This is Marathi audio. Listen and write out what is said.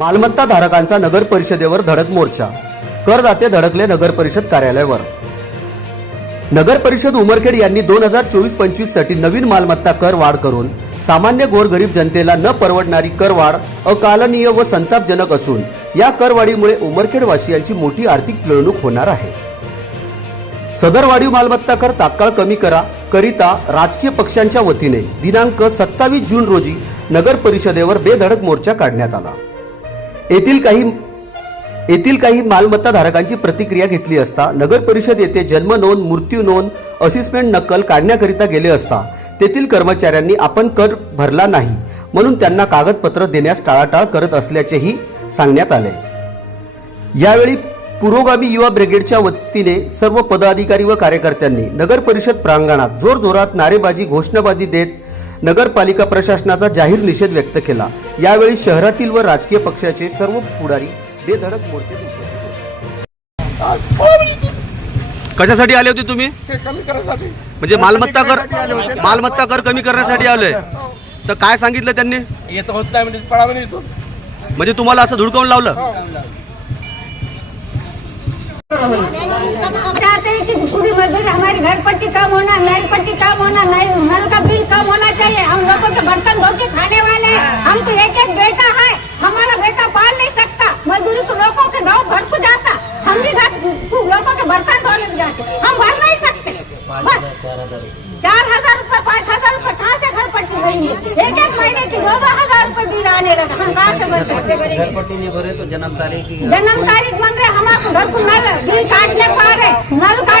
मालमत्ता धारकांचा नगर परिषदेवर धडक मोर्चा. करदाते धडकले नगर परिषद कार्यालयावर. नगर परिषद उमरखेड यांनी दोन हजार चोवीस पंचवीससाठी नवीन मालमत्ता कर वाढ करून सामान्य गोरगरीब जनतेला न परवडणारी करवाढ अकालनीय व संतापजनक असून या करवाढीमुळे उमरखेड वासियांची मोठी आर्थिक पिळवणूक होणार आहे. सदर वाढीव मालमत्ता कर तात्काळ कमी करा करिता राजकीय पक्षांच्या वतीने दिनांक सत्तावीस जून रोजी नगर परिषदेवर बेधडक मोर्चा काढण्यात आला. येथील काही येथील काही मालमत्ता धारकांची प्रतिक्रिया घेतली असता नगर परिषद येथे जन्म नोंद मृत्यू नोंद असिस्मेंट नक्कल काढण्याकरिता गेले असता तेथील कर्मचाऱ्यांनी आपण कर भरला नाही म्हणून त्यांना कागदपत्र देण्यास टाळाटाळ करत असल्याचेही सांगण्यात आले. यावेळी पुरोगामी युवा ब्रिगेडच्या वतीने सर्व पदाधिकारी व कार्यकर्त्यांनी नगर परिषद प्रांगणात जोरजोरात नारेबाजी घोषणाबाजी देत नगरपालिका प्रशासनाचा जाहीर निषेध व्यक्त केला. यावेळी शहरातील व राजकीय पक्षाचे सर्व पुढारी बेधडक मोर्चे कशासाठी आले होते तुम्ही? म्हणजे मालमत्ता कर मालमत्ता कर कमी करण्यासाठी आलोय तर काय सांगितलं त्यांनी? येत होत नाही म्हणजे म्हणजे तुम्हाला असं धुडकावून लावलं? चाहते हैं कि पूरी मजदूरी हमारी घर बेटा है हमारा बेटा पाल नहीं सकता। मजदूरी को लोगों के गाँव भर को जाता। हम भी घर लोगों के बर्तन धोने जाते। हम भर नहीं सकते। बस। चार हज़ार रूपए पाँच हज़ार रूपए कहाँ से घर पट्टी भरेंगे? एक एक महीने की दो दो हज़ार रूपए बिल आने लगा। हम कहाँ से कैसे करेंगे पट्टी नहीं भरे तो जन्म तारीख की जन्म तारीख मांग रहे हम आपको घर को नल बिल काटने पा रहे। नल काटने